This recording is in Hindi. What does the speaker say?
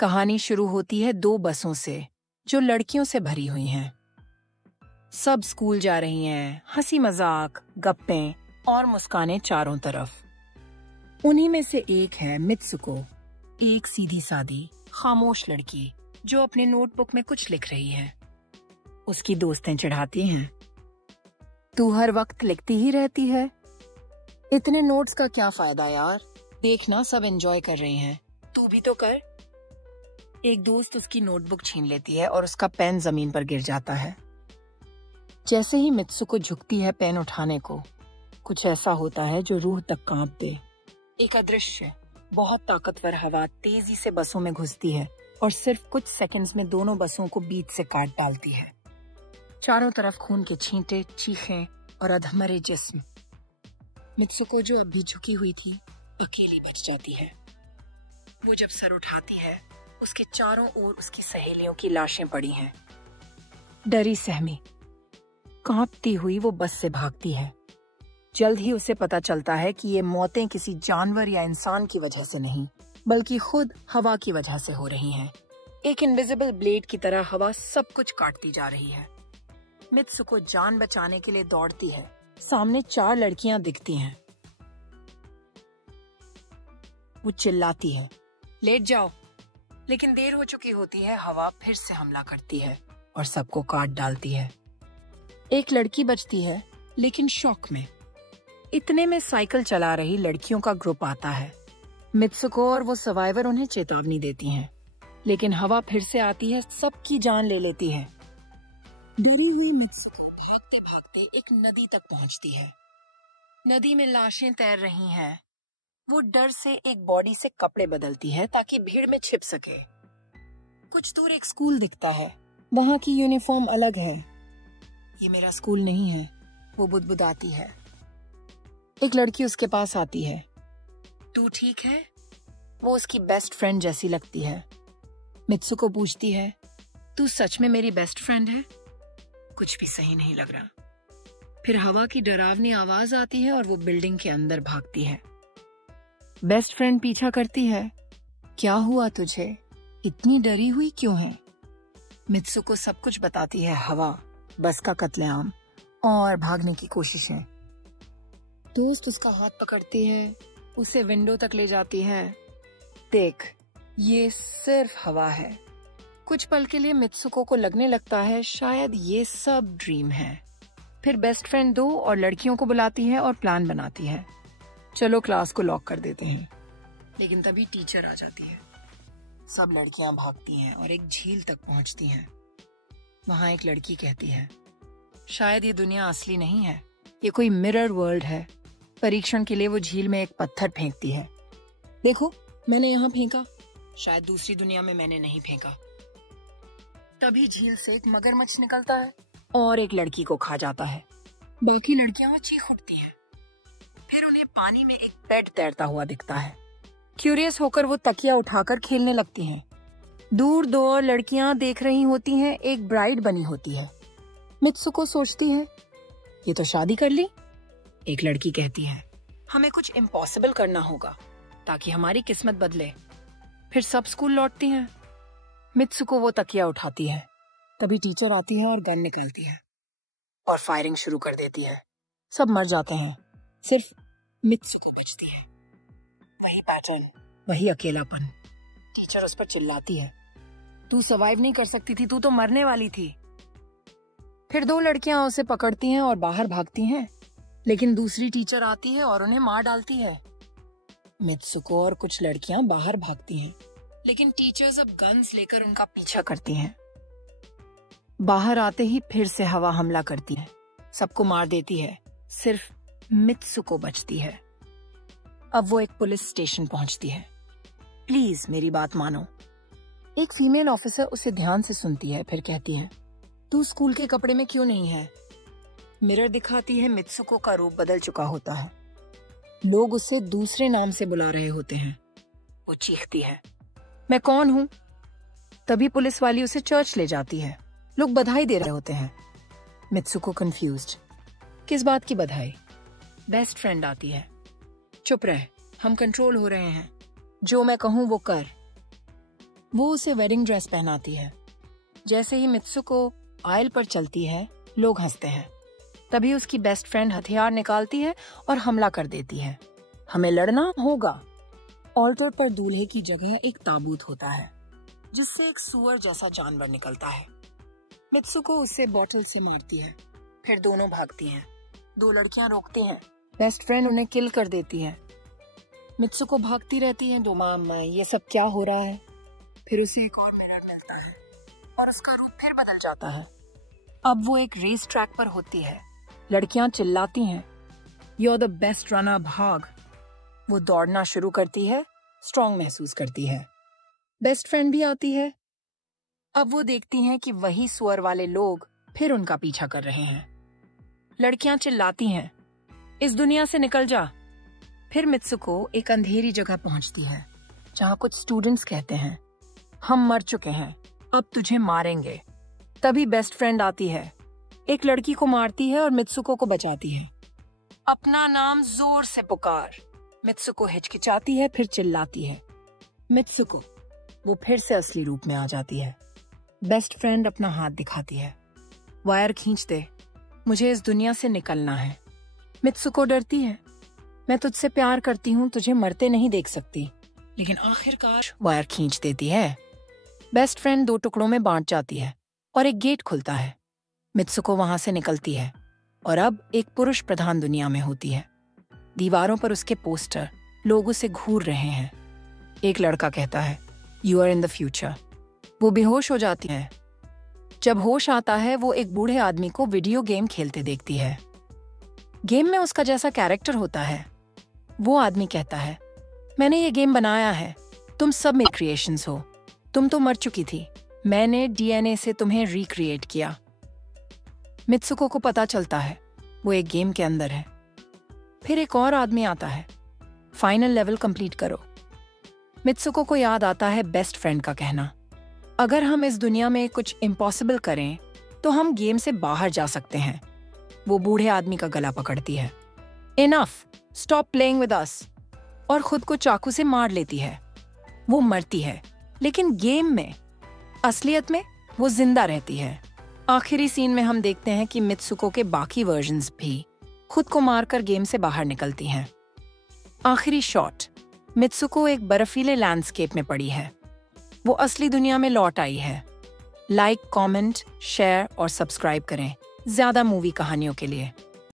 कहानी शुरू होती है दो बसों से जो लड़कियों से भरी हुई हैं। सब स्कूल जा रही हैं, हंसी मजाक, गप्पें और मुस्कानें चारों तरफ। उन्हीं में से एक है मित्सुको, एक सीधी सादी खामोश लड़की जो अपने नोटबुक में कुछ लिख रही है। उसकी दोस्तें चिढ़ाती हैं, तू हर वक्त लिखती ही रहती है, इतने नोट्स का क्या फायदा यार, देखना सब एंजॉय कर रही हैं, तू भी तो कर। एक दोस्त उसकी नोटबुक छीन लेती है और उसका पेन जमीन पर गिर जाता है। जैसे ही मित्सुको झुकती है पेन उठाने को, कुछ ऐसा होता है जो रूह तक कांप दे। एक अदृश्य बहुत ताकतवर हवा तेजी से बसों में घुसती है और सिर्फ कुछ सेकंड्स में दोनों बसों को बीच से काट डालती है। चारों तरफ खून के छींटे, चीखें और अधमरे जिस्म। मित्सुको जो अब भी झुकी हुई थी, अकेली बच जाती है। वो जब सर उठाती है, उसके चारों ओर उसकी सहेलियों की लाशें पड़ी हैं। डरी सहमी कांपती हुई वो बस से भागती है। जल्द ही उसे पता चलता है कि ये मौतें किसी जानवर या इंसान की वजह से नहीं, बल्कि खुद हवा की वजह से हो रही हैं। एक इनविजिबल ब्लेड की तरह हवा सब कुछ काटती जा रही है। मित्सुको जान बचाने के लिए दौड़ती है। सामने 4 लड़कियां दिखती हैं। वो चिल्लाती है, लेट जाओ, लेकिन देर हो चुकी होती है। हवा फिर से हमला करती है और सबको काट डालती है। एक लड़की बचती है, लेकिन शॉक में। इतने में साइकिल चला रही लड़कियों का ग्रुप आता है। मित्सुको और वो सर्वाइवर उन्हें चेतावनी देती हैं, लेकिन हवा फिर से आती है, सबकी जान ले लेती है। डरी हुई मित्सुको भागते भागते एक नदी तक पहुंचती है। नदी में लाशें तैर रही हैं। वो डर से एक बॉडी से कपड़े बदलती है ताकि भीड़ में छिप सके। कुछ दूर एक स्कूल दिखता है, वहां की यूनिफॉर्म अलग है। ये मेरा स्कूल नहीं है, वो बुदबुदाती है। एक लड़की उसके पास आती है, तू ठीक है? वो उसकी बेस्ट फ्रेंड जैसी लगती है। मित्सुको पूछती है, तू सच में मेरी बेस्ट फ्रेंड है? कुछ भी सही नहीं लग रहा। फिर हवा की डरावनी आवाज आती है और वो बिल्डिंग के अंदर भागती है। बेस्ट फ्रेंड पीछा करती है, क्या हुआ तुझे, इतनी डरी हुई क्यों है? मित्सुको सब कुछ बताती है, हवा, बस का कत्लेआम और भागने की कोशिशें। दोस्त उसका हाथ पकड़ती है, उसे विंडो तक ले जाती है। देख, ये सिर्फ हवा है। कुछ पल के लिए मित्सुको को लगने लगता है शायद ये सब ड्रीम है। फिर बेस्ट फ्रेंड 2 और लड़कियों को बुलाती है और प्लान बनाती है, चलो क्लास को लॉक कर देते हैं। लेकिन तभी टीचर आ जाती है। सब लड़कियां भागती हैं और एक झील तक पहुंचती हैं। वहां एक लड़की कहती है, शायद ये दुनिया असली नहीं है, ये कोई मिरर वर्ल्ड है। परीक्षण के लिए वो झील में एक पत्थर फेंकती है। देखो, मैंने यहाँ फेंका, शायद दूसरी दुनिया में मैंने नहीं फेंका। तभी झील से एक मगरमच्छ निकलता है और एक लड़की को खा जाता है। बाकी लड़कियां चीख उठती हैं। फिर उन्हें पानी में एक बेड तैरता हुआ दिखता है। क्यूरियस होकर वो तकिया उठाकर खेलने लगती हैं। दूर 2 और लड़कियां देख रही होती हैं, एक ब्राइड बनी होती है। मित्सुको सोचती है, ये तो शादी कर ली। एक लड़की कहती है, हमें कुछ इम्पॉसिबल करना होगा ताकि हमारी किस्मत बदले। फिर सब स्कूल लौटती हैं। मित्सुको वो तकिया उठाती है। तभी टीचर आती है और गन निकालती है और फायरिंग शुरू कर देती है। सब मर जाते हैं, सिर्फ मित्सुको बचती है। वही पैटर्न, वही अकेलापन। टीचर उस पर चिल्लाती है, तू सर्वाइव नहीं कर सकती थी, तू तो मरने वाली थी। फिर 2 लड़कियां उसे पकड़ती हैं और बाहर भागती हैं, लेकिन दूसरी टीचर आती है और उन्हें मार डालती है। मित्सुको और कुछ लड़कियां बाहर भागती हैं, लेकिन टीचर्स अब गन्स लेकर उनका पीछा करती हैं। बाहर आते ही फिर से हवा हमला करती है, सबको मार देती है, सिर्फ मित्सुको बचती है। अब वो एक पुलिस स्टेशन पहुंचती है। प्लीज मेरी बात मानो। एक फीमेल ऑफिसर उसे ध्यान से सुनती है, फिर कहती है, तू स्कूल के कपड़े में क्यों नहीं है? मिरर दिखाती है, मित्सुको का रूप बदल चुका होता है। लोग उसे दूसरे नाम से बुला रहे होते हैं। वो चीखती है, मैं कौन हूँ? तभी पुलिस वाली उसे चर्च ले जाती है। लोग बधाई दे रहे होते हैं। मित्सुको कंफ्यूज्ड, किस बात की बधाई? बेस्ट फ्रेंड आती है, चुप रह, हम कंट्रोल हो रहे हैं, जो मैं कहूँ वो कर। वो उसे वेडिंग ड्रेस पहनाती है। जैसे ही मित्सुको आयल पर चलती है, लोग हंसते हैं। तभी उसकी बेस्ट फ्रेंड हथियार निकालती है और हमला कर देती है। हमें लड़ना होगा। ऑल्टर पर दूल्हे की जगह एक ताबूत होता है, जिससे एक सुअर जैसा जानवर निकलता है। मित्सुको उसे बॉटल से मारती है, फिर दोनों भागती हैं। 2 लड़कियां रोकती हैं। बेस्ट फ्रेंड उन्हें किल कर देती है। मित्सुको भागती रहती है। मामा, ये सब क्या हो रहा है? फिर उसे एक और मिरर मिलता है और उसका रूप फिर बदल जाता है। अब वो एक रेस ट्रैक पर होती है। लड़कियां चिल्लाती हैं, "you are the best runner, भाग।" वो दौड़ना शुरू करती है, स्ट्रॉन्ग महसूस करती है। बेस्ट फ्रेंड भी आती है। अब वो देखती हैं कि वही सुअर वाले लोग फिर उनका पीछा कर रहे हैं। लड़कियां चिल्लाती हैं, "इस दुनिया से निकल जा।" फिर मित्सुको एक अंधेरी जगह पहुंचती है, जहां कुछ स्टूडेंट्स कहते हैं, "हम मर चुके हैं, अब तुझे मारेंगे।" तभी बेस्ट फ्रेंड आती है, एक लड़की को मारती है और मित्सुको को बचाती है। "अपना नाम जोर से पुकार।" मित्सुको हिचकिचाती है, फिर चिल्लाती है, "मित्सुको।" वो फिर से असली रूप में आ जाती है। बेस्ट फ्रेंड अपना हाथ दिखाती है, "वायर खींच दे, मुझे इस दुनिया से निकलना है।" मित्सुको डरती है, "मैं तुझसे प्यार करती हूँ, तुझे मरते नहीं देख सकती।" लेकिन आखिरकार वायर खींच देती है। बेस्ट फ्रेंड 2 टुकड़ों में बांट जाती है और एक गेट खुलता है। मित्सुको वहां से निकलती है और अब एक पुरुष प्रधान दुनिया में होती है। दीवारों पर उसके पोस्टर, लोग उसे घूर रहे हैं। एक लड़का कहता है, "you are in the future." वो बेहोश हो जाती है। जब होश आता है, वो एक बूढ़े आदमी को वीडियो गेम खेलते देखती है। गेम में उसका जैसा कैरेक्टर होता है। वो आदमी कहता है, "मैंने ये गेम बनाया है, तुम सब मेरे क्रिएशंस हो। तुम तो मर चुकी थी, मैंने DNA से तुम्हें रिक्रिएट किया।" मित्सुको को पता चलता है वो एक गेम के अंदर है। फिर एक और आदमी आता है, "फाइनल लेवल कंप्लीट करो।" मित्सुको को याद आता है बेस्ट फ्रेंड का कहना, "अगर हम इस दुनिया में कुछ इम्पॉसिबल करें तो हम गेम से बाहर जा सकते हैं।" वो बूढ़े आदमी का गला पकड़ती है, "enough, stop playing with us," और खुद को चाकू से मार लेती है। वो मरती है, लेकिन गेम में, असलियत में वो जिंदा रहती है। आखिरी सीन में हम देखते हैं कि मित्सुको के बाकी वर्जन्स भी खुद को मारकर गेम से बाहर निकलती हैं। आखिरी शॉट, मित्सुको एक बर्फीले लैंडस्केप में पड़ी है। वो असली दुनिया में लौट आई है। लाइक, कमेंट, शेयर और सब्सक्राइब करें ज्यादा मूवी कहानियों के लिए।